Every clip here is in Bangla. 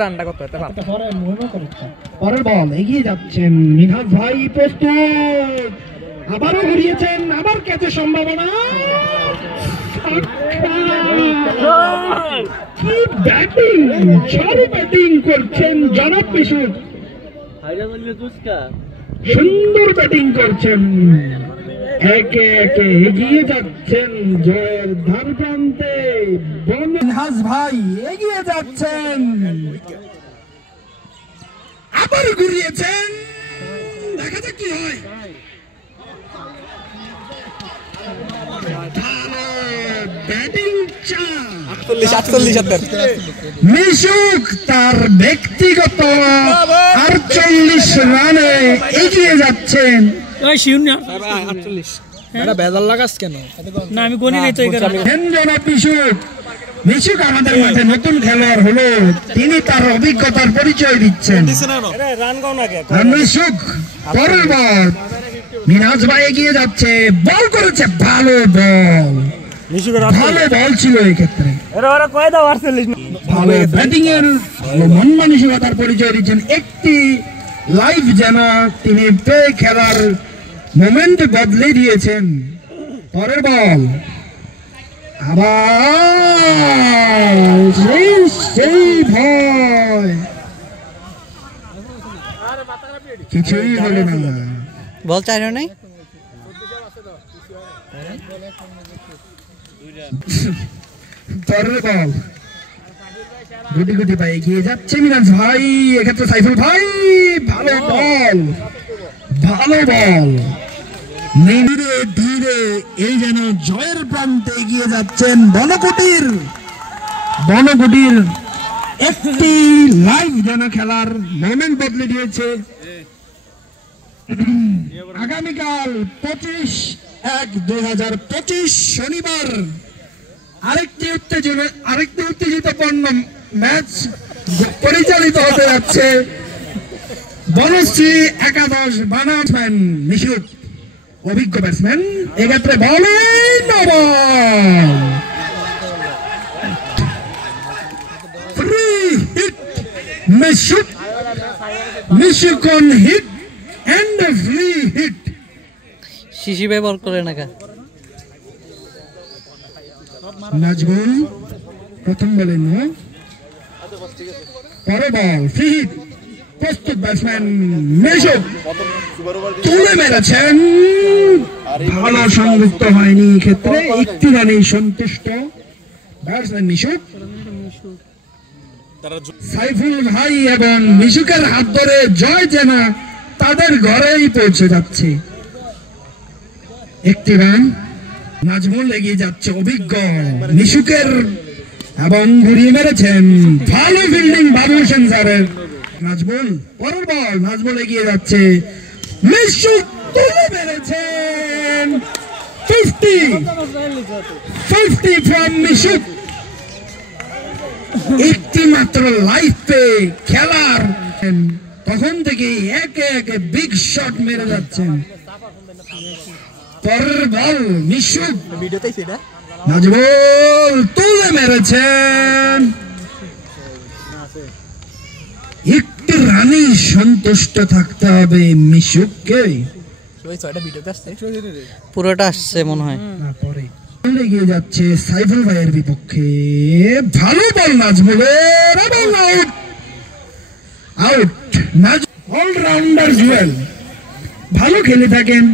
রানটা কত হতে পারে পরের বল এগিয়ে যাচ্ছেন মিনহাজ ভাই প্রস্তুত আবারও ঘুরিয়েছেন আবার ক্যাচের সম্ভাবনা কি ব্যাটিং ঝড় ব্যাটিং করছেন জনাব বিশুদ সুন্দর ব্যাটিং করছেন একে একে এগিয়ে যাচ্ছেন জয়ের ধার প্রান্তে মিনহাজ ভাই এগিয়ে যাচ্ছেন আবার ঘুরিয়েছেন দেখা যাক কি হয় মিশুক তার ব্যক্তিগত 48 রানে এগিয়ে যাচ্ছেন মিশুক আমাদের মাঝে নতুন খেলোয়াড় হলো তিনি তার অভিজ্ঞতার পরিচয় দিচ্ছেন মিশুক পরের বল মিনহাজ ভাই এগিয়ে যাচ্ছে বল করেছে ভালো বল ভালো বল ছিল এই ক্ষেত্রে ভালো ব্যাটিং এর ভালো মন মানসিকতার পরিচয় দিচ্ছেন একটি লাইভ যেন তিনি পেয়ে খেলার মোমেন্ট বদলে দিয়েছেন পরের বল আবার সেই ভয় কিছুই হলো না বল চাই নাই পরের বল গুটি গুটি পায়ে এগিয়ে যাচ্ছে মিনহাজ ভাই এক্ষেত্রে সাইফুল ভাই ভালো বল ধীরে ধীরে এই যেন জয়ের প্রান্তে এগিয়ে যাচ্ছেন বনকুটির একটি লাইভ যেন খেলার মোমেন্ট বদলে দিয়েছে আগামীকাল 25/1/2025 শনিবার আরেকটি উত্তেজিতপূর্ণ ম্যাচ পরিচালিত হতে যাচ্ছে বনশ্রী একাদশ বানাম মিশুক অভিজ্ঞ ব্যাটসম্যান এক্ষেত্রে মিশুক on hit and a free hit শিশি ভাই বল করে না কা নাজমুল প্রথম বলে না পরে বল ফ্রি হিট প্রস্তুত ব্যাটসম্যান মিশুক তুলে মেরেছেন ভালো সংযুক্ত হয়নি ক্ষেত্রে একটি রানেই সন্তুষ্ট ব্যাটসম্যান মিশুক সাইফুল ভাই এবং মিশুকের হাত ধরে জয় জেনা তাদের ঘরেই পৌঁছে যাচ্ছে একটি রান নাজমুল এগিয়ে যাচ্ছে অভিজ্ঞ মিশুকের এবং ঘুরিয়ে মেরেছেন ভালো ফিল্ডিং বাবু হোসেন স্যারের নাজমুল পরের বল নাজমুল এগিয়ে যাচ্ছে মিশুক তুলে মেরেছেন 50 ফ্রম মিশুক একটি মাত্র লাইফ পে খেলার তখন থেকে একে একে বিগ শট মেরে যাচ্ছেন পরের বল মিশুক নাজমুল তুলে মেরেছেন একটি রানে সন্তুষ্ট থাকতে হবে মিশুককে পুরোটা আসছে মনে হয় পরে এগিয়ে যাচ্ছে সাইফুল ভাইয়ের বিপক্ষে ভালো বল নাজমুলের এবং আউট অলরাউন্ডার জুয়েল ভালো খেলে থাকেন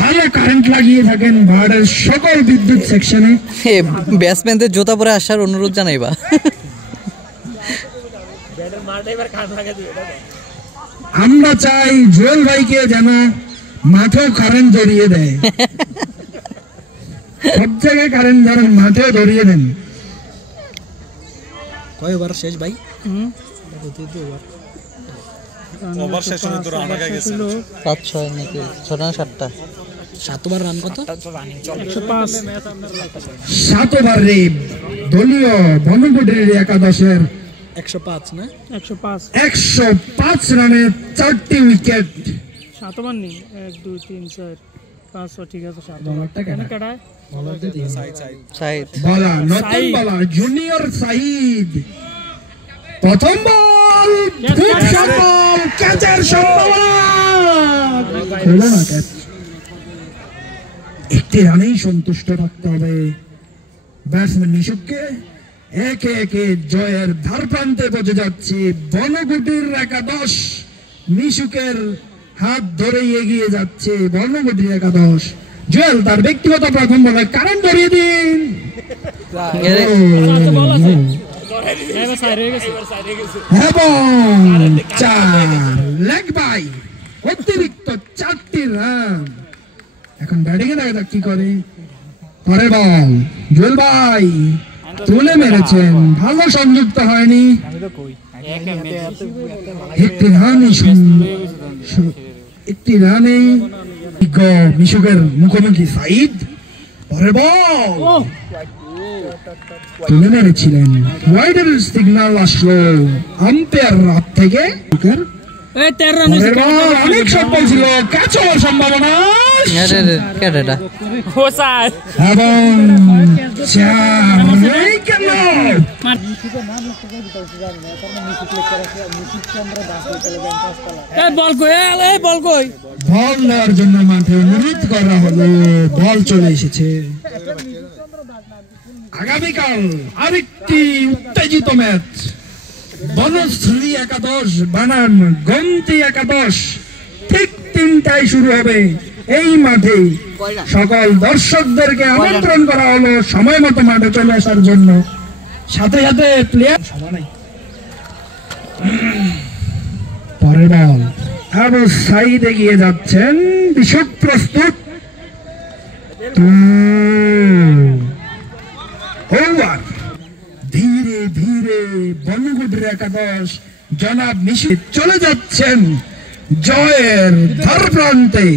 ভালো কারেন্ট লাগিয়ে থাকেন ভাড়ের সকল বিদ্যুৎ সেকশনে ব্যাটসম্যানদের জুতা পরে আসার অনুরোধ জানাইবা আমরা চাই জুয়েল ভাইকে যেন মাঠেও কারেন্ট ধরিয়ে দেয় সব জায়গায় কারেন্ট ধরেন মাঠেও ধরিয়ে দেন কয় ওভার শেষ ভাই ওভার শেষ হলো তো রান আগে গেছে 5-6 নাকি 6-7টা 7 ওভার রান কত 105 7 ওভারে দলীয় বনকুটির একাদশের 105 না 105 রানে 4টি উইকেট 7 ওভার নেই 1 2 3 4 5 ঠিক আছে 7 ওভার কেন কাটায় সাইদ বলা নতুন বলা জুনিয়র সাইদ প্রথম বল খুব সফল, ক্যাচের সম্ভাবনা হলো না ক্যাচ। একটি রানেই সন্তুষ্ট থাকতে হবে ব্যাটসম্যান মিশুককে। একে একে জয়ের ধার প্রান্তে পৌঁছে যাচ্ছে বনগুটির একাদশ। মিশুকের হাত ধরেই এগিয়ে যাচ্ছে বনগুটির একাদশ। জুয়েল তার ব্যক্তিগত প্রথম বলে কারেন্ট ধরিয়ে দিন এবং 4 লেগ বাই, অতিরিক্ত 4টি রান। এখন ব্যাটিং এ দেখা যাক কি করে। পরের বল জুয়েল ভাই তুলে মেরেছেন, ভালো সংযুক্ত হয়নি। একটি রানে মিশুকের মুখোমুখি সাইদ। পরের বল তুলে মেরেছিলেন, ওয়াইডের সিগন্যাল আসলো আম্পায়ার হাত থেকে। অনেক সফল ছিল, ক্যাচ হওয়ার সম্ভাবনা কেটেটা এবং বল নেওয়ার জন্য মাঠে অনুরোধ করা হলো, বল চলে এসেছে। আগামীকাল আরেকটি উত্তেজিত ম্যাচ, বনশ্রী একাদশ বানান গমতি একাদশ, ঠিক 3টায় শুরু হবে এই মাঠে। সকল দর্শকদেরকে আমন্ত্রণ করা হলো সময় মতো মাঠে চলে আসার জন্য। সাথে সাথে প্লেয়ার পরের বল আবু সাইদ এগিয়ে যাচ্ছেন, বিশপ প্রস্তুত। ওভার ধীরে ধীরে বনগুটির একাদশ জনাব মিশুক চলে যাচ্ছেন জয়ের ধার প্রান্তে।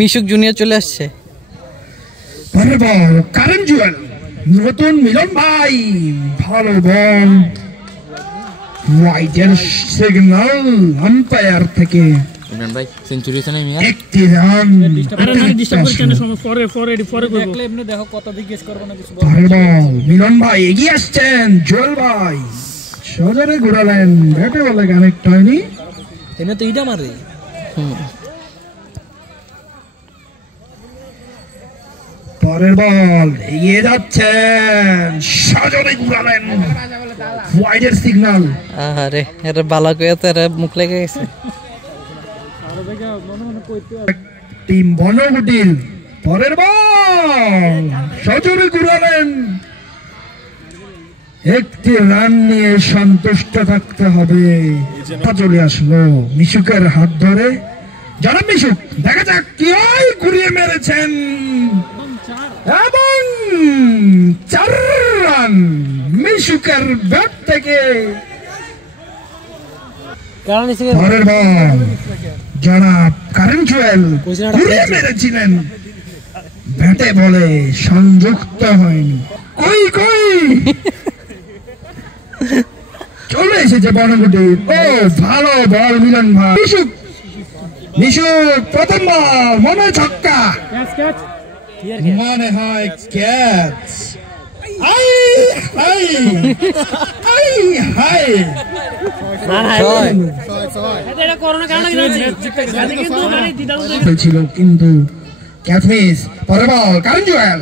মিশুক জুনিয়র চলে আসছে। পরের বল কারেন্ট জুয়েল, নতুন মিলন ভাই, ভালো বল, ওয়াইডের সিগন্যাল আম্পায়ার থেকে। একটি রান মিলন ভাই এগিয়ে আসছেন, জুয়েল ভাই সজরে ঘুরালেন, ব্যাটে বলে কানেক্ট হয়নি। পরের বল এগিয়ে যাচ্ছেন, সজরে ঘুরালেন, ওয়াইডের সিগন্যাল। আরে এরা বালা কয়ে তো এরা মুখ লেগে গেছে। টিম বনগুটির পরের বল সজরে ঘুরালেন, একটি রান নিয়ে সন্তুষ্ট থাকতে হবে। চলে আসলো মিশুকের হাত ধরে, জনাব মিশুক দেখা যাক কি হয়। ঘুরিয়ে মেরেছেন এবং 4 রান মিশুকের ব্যাট থেকে। পরের বল জনাব কারেন্ট জুয়েল ঘুরিয়ে মেরেছিলেন, ব্যাটে বলে সংযুক্ত হয়নি। কই কই চলে এসেছে বনগুটি। ও ভালো বল মিলন ভাই। মিশুক প্রথম বল মনে হয় ছক্কা, মনে হয় ক্যাচ। ছিল কিন্তু ক্যাচ মিস। পরের বল কারেন্ট জুয়েল,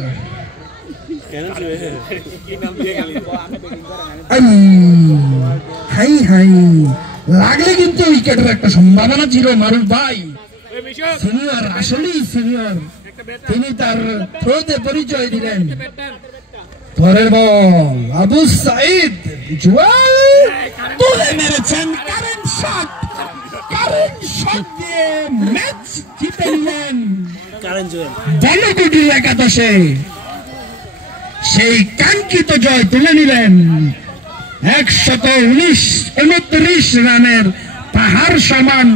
হাই হাই লাগলে কিন্তু উইকেটের একটা সম্ভাবনা ছিল। মারুফ ভাই সিনিয়র, আসলেই সিনিয়র, তিনি তার থ্রোতে পরিচয় দিলেন। পরের বল আবু সাইদ জুয়েল তুলে মেরেছেন, কারেন্ট শট, কারেন্ট শট দিয়ে ম্যাচ জিতে নিলেন বনগুটির একাদশে। সেই কাঙ্ক্ষিত জয় তুলে নিলেন। 129 রানের পাহাড় সমান